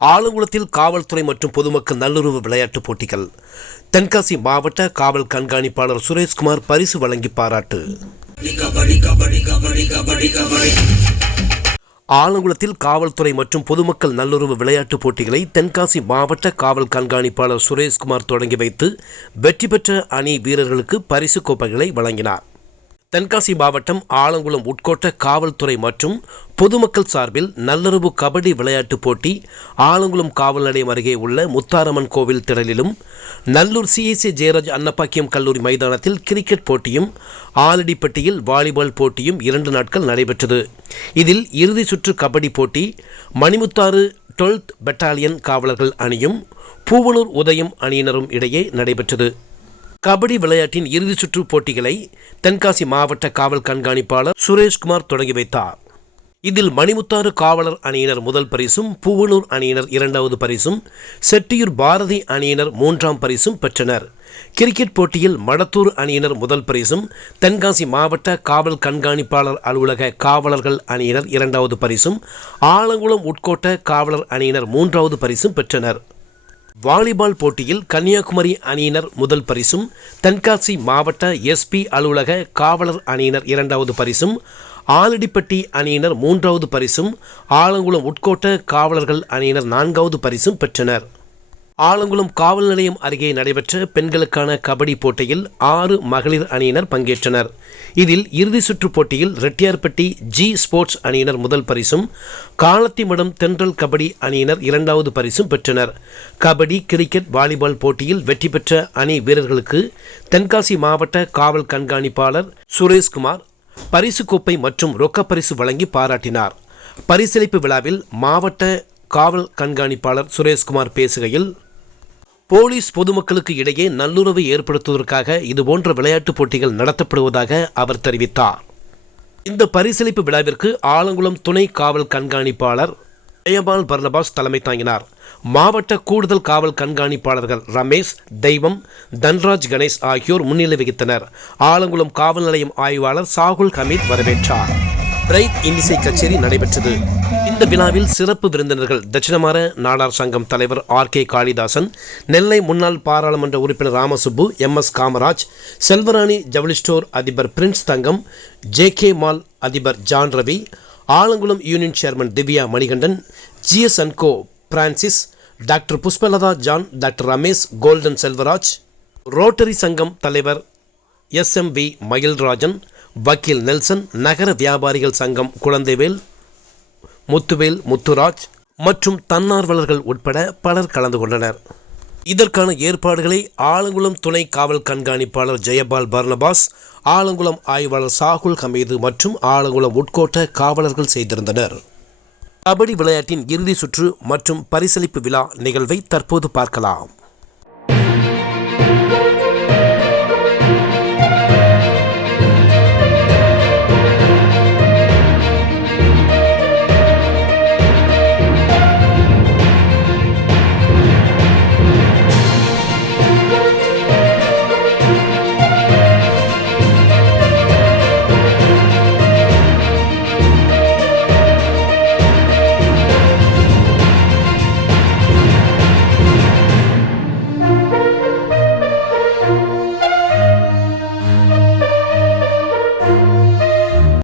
ஆலங்குளத்தில் காவல்துறை மற்றும் பொதுமக்கள் நல்லுறவு விளையாட்டுப் போட்டிகள். தென்காசி மாவட்ட காவல் கண்காணிப்பாளர் சுரேஷ்குமார் பரிசு வழங்கி பாராட்டு. ஆலங்குளத்தில் காவல்துறை மற்றும் பொதுமக்கள் நல்லுறவு விளையாட்டுப் போட்டிகளை தென்காசி மாவட்ட காவல் கண்காணிப்பாளர் சுரேஷ்குமார் தொடங்கி வைத்து வெற்றி பெற்ற அணி வீரர்களுக்கு பரிசு கோப்பைகளை வழங்கினார். தென்காசி மாவட்டம் ஆலங்குளம் உட்கோட்ட காவல்துறை மற்றும் பொதுமக்கள் சார்பில் நல்லுறவு கபடி விளையாட்டுப் போட்டி ஆலங்குளம் காவல் நிலையம் அருகே உள்ள முத்தாரம்மன் கோவில் திடலிலும் நல்லூர் சிஎஸ்சி ஜெயராஜ் அன்னப்பாக்கியம் கல்லூரி மைதானத்தில் கிரிக்கெட் போட்டியும் ஆலடிப்பட்டியில் வாலிபால் போட்டியும் இரண்டு நாட்கள் நடைபெற்றது. இதில் இறுதி சுற்று கபடி போட்டி மணிமுத்தாறு டுவெல்த் பெட்டாலியன் காவலர்கள் அணியும் பூவனூர் உதயம் அணியினரும் இடையே நடைபெற்றது. கபடி விளையாட்டின் இறுதிச் சுற்று போட்டிகளை தென்காசி மாவட்ட காவல் கண்காணிப்பாளர் சுரேஷ்குமார் தொடங்கி வைத்தார். இதில் மணிமுத்தாறு காவலர் அணியினர் முதல் பரிசும் பூவனூர் அணியினர் இரண்டாவது பரிசும் செட்டியூர் பாரதி அணியினர் மூன்றாம் பரிசும் பெற்றனர். கிரிக்கெட் போட்டியில் மடத்தூர் அணியினர் முதல் பரிசும் தென்காசி மாவட்ட காவல் கண்காணிப்பாளர் அலுவலக காவலர்கள் அணியினர் இரண்டாவது பரிசும் ஆலங்குளம் உட்கோட்ட காவலர் அணியினர் மூன்றாவது பரிசும் பெற்றனர். வாலிபால் போட்டியில் கன்னியாகுமரி அணியினர் முதல் பரிசும் தென்காசி மாவட்ட எஸ்பி அலுவலக காவலர் அணியினர் இரண்டாவது பரிசும் ஆலடிப்பட்டி அணியினர் மூன்றாவது பரிசும் ஆலங்குளம் உட்கோட்ட காவலர்கள் அணியினர் நான்காவது பரிசும் பெற்றனர். ஆலங்குளம் காவல் நிலையம் அருகே நடைபெற்ற பெண்களுக்கான கபடி போட்டியில் ஆறு மகளிர் அணியினர் பங்கேற்றனர். இதில் இறுதி சுற்று போட்டியில் ரெட்டியார்பட்டி ஜி ஸ்போர்ட்ஸ் அணியினர் முதல் பரிசும் காலத்திமடம் தென்றல் கபடி அணியினர் இரண்டாவது பரிசும் பெற்றனர். கபடி கிரிக்கெட் வாலிபால் போட்டியில் வெற்றி பெற்ற அணி வீரர்களுக்கு தென்காசி மாவட்ட காவல் கண்காணிப்பாளர் சுரேஷ்குமார் பரிசு கோப்பை மற்றும் ரொக்க பரிசு வழங்கி பாராட்டினார். பரிசளிப்பு விழாவில் மாவட்ட காவல் கண்காணிப்பாளர் சுரேஷ்குமார் பேசுகையில் போலீஸ் பொதுமக்களுக்கு இடையே நல்லுறவை ஏற்படுத்துவதற்காக இதுபோன்ற விளையாட்டுப் போட்டிகள் நடத்தப்படுவதாக அவர் தெரிவித்தார். இந்த பரிசளிப்பு விழாவிற்கு ஆலங்குளம் துணை காவல் கண்காணிப்பாளர் ஜெயபால் பர்னபாஸ் தலைமை தாங்கினார். மாவட்ட கூடுதல் காவல் கண்காணிப்பாளர்கள் ரமேஷ் தெய்வம் தன்ராஜ் கணேஷ் ஆகியோர் முன்னிலை வகித்தனர். ஆலங்குளம் காவல் நிலையம் ஆய்வாளர் சாகுல் ஹமீத் வரவேற்றார். பிரைட் இன்னிசை கச்சேரி நடைபெற்றது. இந்த விழாவில் சிறப்பு விருந்தினர்கள் தட்சிணமார நாடார் சங்கம் தலைவர் ஆர் கே காளிதாசன் நெல்லை முன்னாள் பாராளுமன்ற உறுப்பினர் ராமசுப்பு எம் எஸ் காமராஜ் செல்வராணி ஜவுளி ஸ்டோர் அதிபர் Prince Thangam J K mall அதிபர் John Ravi Alangulam union chairman Divya Manikandan GS and co Francis doctor Pushpalatha John doctor Ramesh golden Selvaraj rotary சங்கம் தலைவர் எஸ்எம்வி மயில்ராஜன் வக்கீல் நெல்சன் நகர வியாபாரிகள் சங்கம் குழந்தைவேல் முத்துவேல் முத்துராஜ் மற்றும் தன்னார்வலர்கள் உட்பட பலர் கலந்து கொண்டனர். இதற்கான ஏற்பாடுகளை ஆலங்குளம் துணை காவல் கண்காணிப்பாளர் ஜெயபால் பர்னபாஸ் ஆலங்குளம் ஆய்வாளர் சாகுல் ஹமீது மற்றும் ஆலங்குளம் உட்கோட்ட காவலர்கள் செய்திருந்தனர். கபடி விளையாட்டின் இறுதி சுற்று மற்றும் பரிசளிப்பு விழா நிகழ்வை தற்போது பார்க்கலாம்.